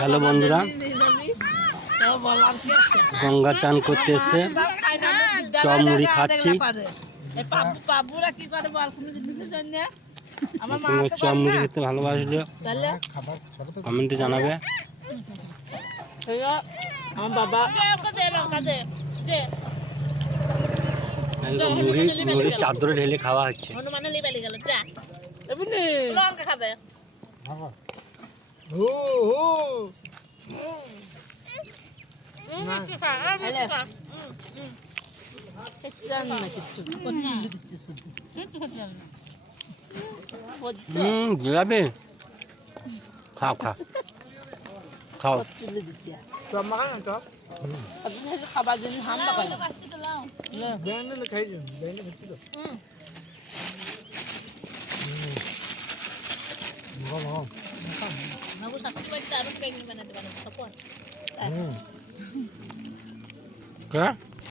Hello বন্ধুরা, গঙ্গা চান করতে এসছে, চপ মুড়ি খাচ্ছি। তোমরা চপ মুড়ি খেতে ভালোবাসলে কমেন্টে জানাবে। মুড়ি চাদরে ঢেলে খাওয়া হচ্ছে। জিলাপি খাও খাও খাও। খাবার জন্য क्या